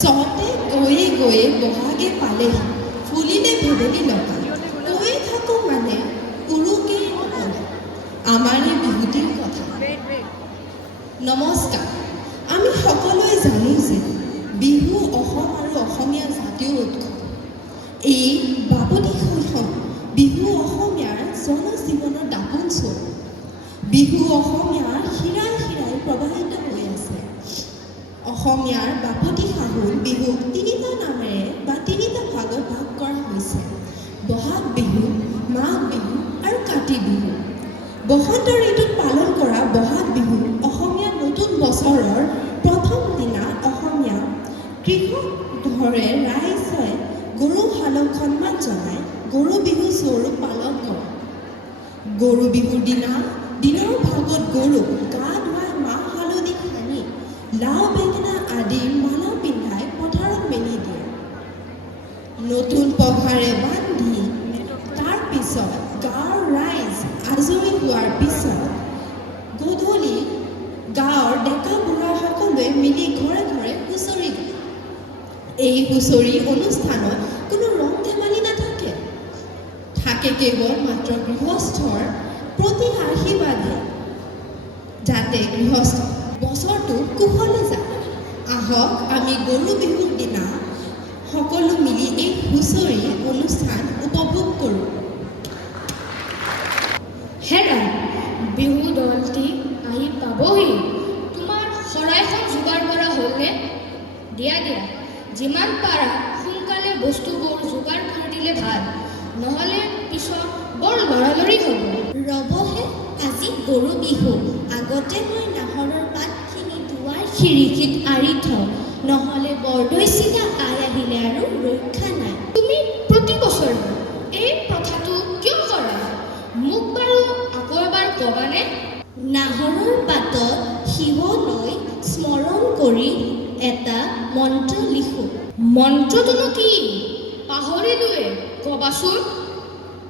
চতে গৈয়ে গৈয়ে বহাগে পালেহি ফুলিলে ভেবেলি লগা গৈয়ে থাকো মানে উৰুকেই নকলে আমাৰ এই বিহুটিৰ কথা। নমস্কাৰ। আমি সকলোৱে জানো যে বিহু অসম আৰু অসমীয়া জাতীয় উৎসৱ। এই বাপতি শৈশৱ বিহু অসমীয়াৰ জনজীৱনৰ দাপোন স্বৰূপ। বিহু অসমীয়াৰ শিৰাই শিৰাই প্ৰবাহিত হৈ আছে। অসমীয়াৰ বাপতি সাহোন বিহুক তিনিটা নামেৰে বা তিনিটা ভাগত ভাগ কৰা হৈছে: বহাগ বিহু, মাঘ বিহু আৰু কাতি বিহু। বসন্ত ঋতুত পালন কৰা বহাগ বিহু অসমীয়া নতুন বছৰৰ প্ৰথম দিনা অসমীয়া কৃষক ঘৰে ৰাইজে গৰুহালক সন্মান জনাই গৰু বিহু স্বৰূপ পালন কৰে। গৰু বিহুৰ দিনৰ ভাগত গৰুক গা ধুৱাই মাহ হালধি সানি লাও বেঙেনা আদিৰ মালা পিন্ধাই পথাৰত মেলি দিয়ে। নতুন পঘাৰে বান্ধি তাৰ পিছত গাঁৱৰ ৰাইজ আজৰি হোৱাৰ পিছত গধূলি গাঁৱৰ ডেকা বুঢ়া সকলোৱে মিলি ঘৰে ঘৰে হুঁচৰি গায়। এই হুঁচৰি অনুষ্ঠানত কোনো ৰং ধেমালি নাথাকে, থাকে কেৱল মাত্ৰ গৃহস্থৰ প্ৰতি আশীৰ্বাদে, যাতে গৃহস্থ বছৰটো কুশলে যায়। আহক আমি গৰু বিহুৰ দিনা সকলো মিলি এই হুঁচৰি অনুষ্ঠান উপভোগ কৰোঁ। হেৰা, বিহু দলটি আহি পাবহি। তোমাৰ শৰাইখন যোগাৰ কৰা হ'লনে? দিয়া যিমান পাৰা সোনকালে বস্তুবোৰ যোগাৰ কৰি দিলে ভাল, নহ'লে পিছত বৰ লৰালৰি হ'ব। ৰবহে, আজি গৰু বিহু। আগতে মই নাহৰৰ পাতখিনি দুৱাৰ খিৰিকীত আঁৰি থওঁ, নহ'লে বৰদৈচিতা আই আহিলে আৰু ৰক্ষা নাই। তুমি প্ৰতি বছৰে এই প্ৰথাটো কিয় কৰা? মোক বাৰু আকৌ এবাৰ ক'বানে? নাহৰৰ পাতত শিৱলৈ স্মৰণ কৰি এটা মন্ত্ৰ লিখোঁ। মন্ত্ৰটোনো কি? পাহৰিলোৱে, ক'বাচোন।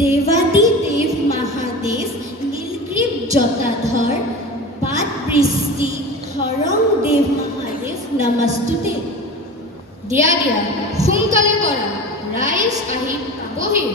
দেৱাদিদেৱ মহাদেৱ নীলগ্ৰীৱ জটাধৰ পাত বৃষ্টি হৰং দেৱ মহাদেৱ নমস্তুতে। দিয়া সোনকালে কৰা, ৰাইজ আহি পাবহি।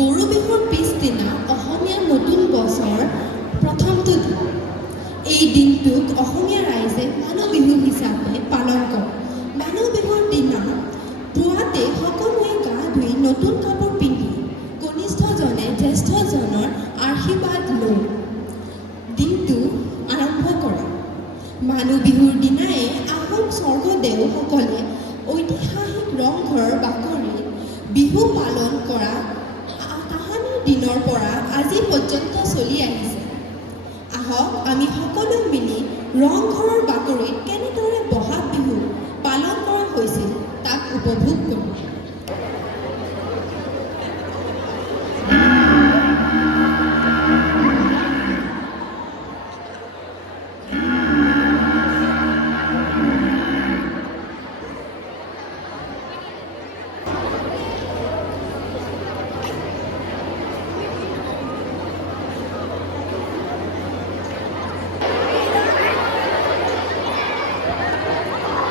গৰু বিহুৰ পিছদিনা অসমীয়া নতুন বছৰ প্ৰথমটো দিন। এই দিনটোক অসমীয়া ৰাইজে মানুহ বিহু হিচাপে পালন কৰে। মানুহ বিহুৰ দিনা পুৱাতে সকলোৱে গা ধুই নতুন কাপোৰ পিন্ধি কনিষ্ঠজনে জ্যেষ্ঠজনৰ আশীৰ্বাদ লৈ দিনটো আৰম্ভ কৰে। মানুহ বিহুৰ দিনাই আহোম স্বৰ্গদেউসকলে ঐতিহাসিক ৰংঘৰৰ বাকৰিত বিহু পালন কৰা তাহানিৰ দিনৰ পৰা আজি পৰ্যন্ত চলি আহিছে। আহক আমি সকলো মিলি ৰংঘৰৰ বাকৰিত কেনেদৰে বহাগ বিহু পালন কৰা হৈছিল তাক উপভোগ কৰোঁ।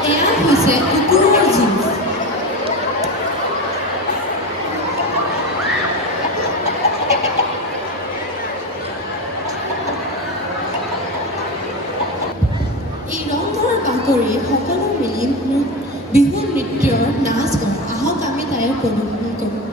এয়া হৈছে কুকুৰৰ যুঁজ। এই ৰংঘৰৰ বাকৰি সকলো মিলি বিহু নৃত্যৰ নাচ কৰে। আহক আমি তাইৰ প্ৰদৰ্শন কৰোঁ।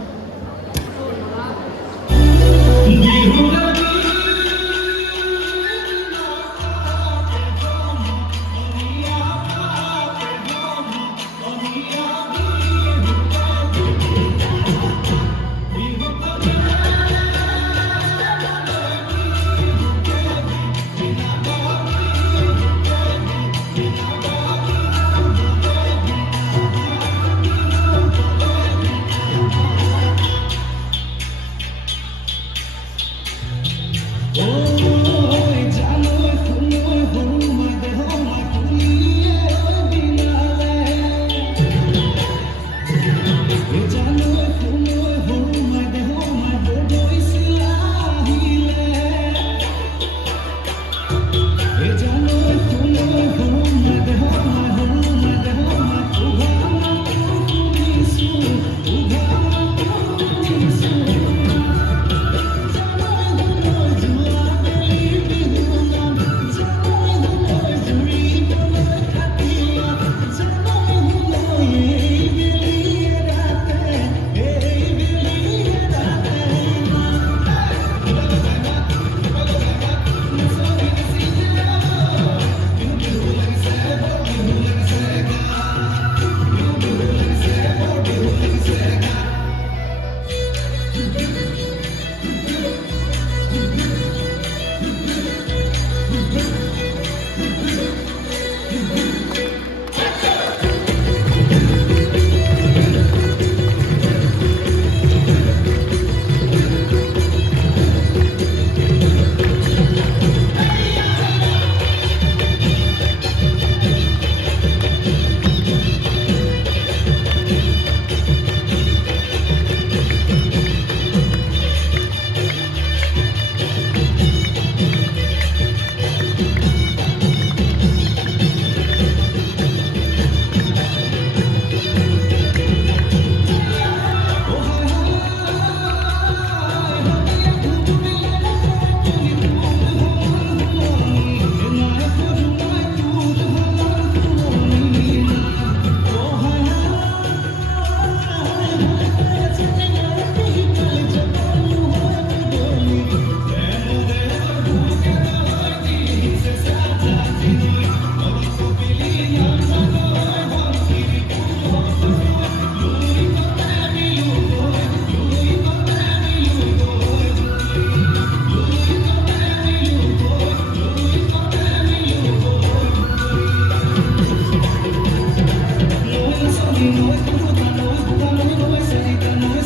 এই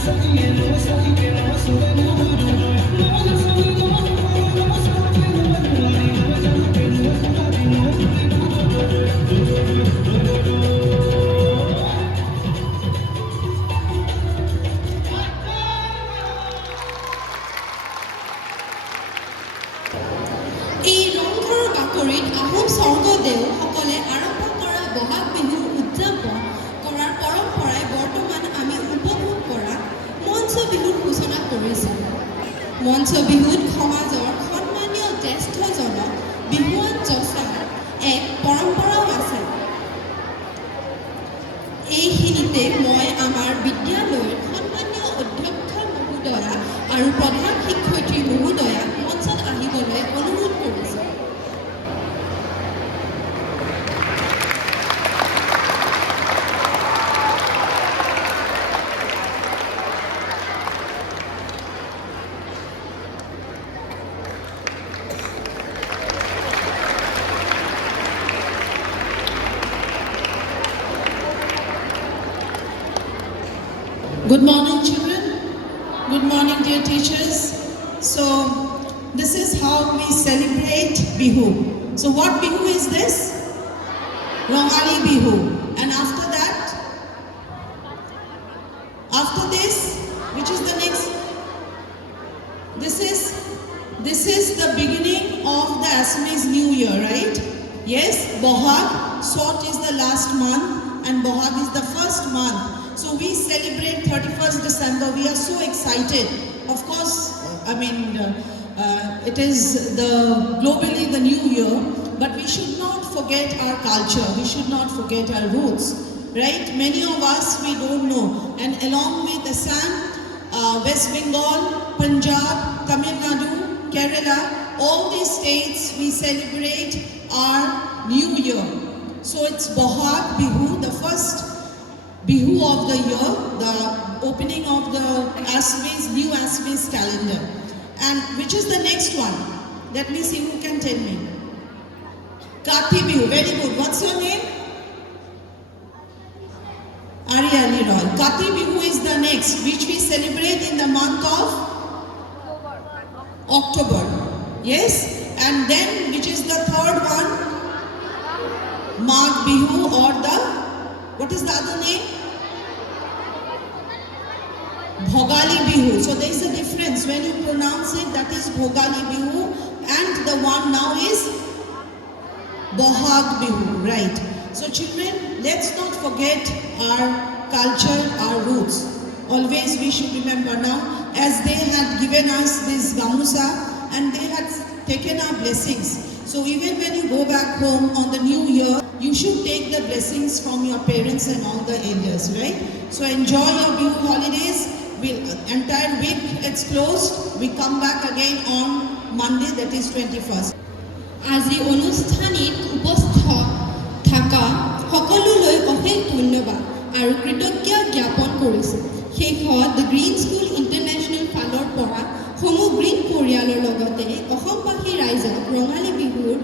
ৰংঘৰৰ বাকৰিত আহোম স্বৰ্গদেউসকলে আৰম্ভ কৰা বহাগ বিহু উদযাপন কৰাৰ পৰম্পৰাই বৰ্তমান আমি উপভোগ কৰা মঞ্চ বিহুৰ সূচনা কৰিছে। মঞ্চ বিহুত সমাজৰ সন্মানীয় জ্যেষ্ঠজনক বিহুৱান যচাৰ এক পৰম্পৰাও আছে। এইখিনিতে মই আমাৰ বিদ্যালয়ৰ সন্মানীয় অধ্যক্ষ মহোদয়া আৰু প্ৰধান শিক্ষয়িত্ৰী মহোদয়াক মঞ্চত আহিবলৈ অনুৰোধ কৰিছোঁ। Good morning, children. Good morning, dear teachers. So, this is how we celebrate Bihu. So, what Bihu is this? Rongali Bihu. And after that, after this, which is the next? This is the beginning of the Assamese New Year, right? Yes, Bohag. Sot is the last month, and Bohag is the first month. So we celebrate 31st December. We are so excited. Of course, it is globally the new year, but we should not forget our culture. We should not forget our roots, right? Many of us, we don't know. And along with Assam, West Bengal, Punjab, Tamil Nadu, Kerala, all these states, we celebrate our new year. So it's Bohag Bihu, the first Bihu of the year, the opening of the new Assamese calendar. And which is the next one? Let me see who can tell me. Kati Bihu, very good. What's your name? Ariali Roy. Kati Bihu is the next, which we celebrate in the month of October. Yes? And then, which is the third one? Magh Bihu, or what is the other name? Bhogali Bihu. So there is a difference. When you pronounce it, that is Bhogali Bihu, and the one now is Bohag Bihu, right? So children, let's not forget our culture, our roots. Always we should remember now, as they had given us this gamusa and they had taken our blessings. So even when you go back home on the new year, you should take the blessings from your parents and all the elders, right? So enjoy your Bihu holidays. Entire week it's closed. We come back again on Monday, that is 21st. আজি অনুষ্ঠানিত উপস্থিত থকা সকলোলৈ অশেষ ধন্যবাদ আৰু কৃতজ্ঞতা জ্ঞাপন কৰিছোঁ। শেষত দ্য গ্ৰীণ স্কুল ইণ্টাৰনেশ্যনেল ফালৰ পৰা সমূহ গ্ৰীণ পৰিয়ালৰ লগতে অসমবাসী ৰাইজক ৰঙালী বিহুৰ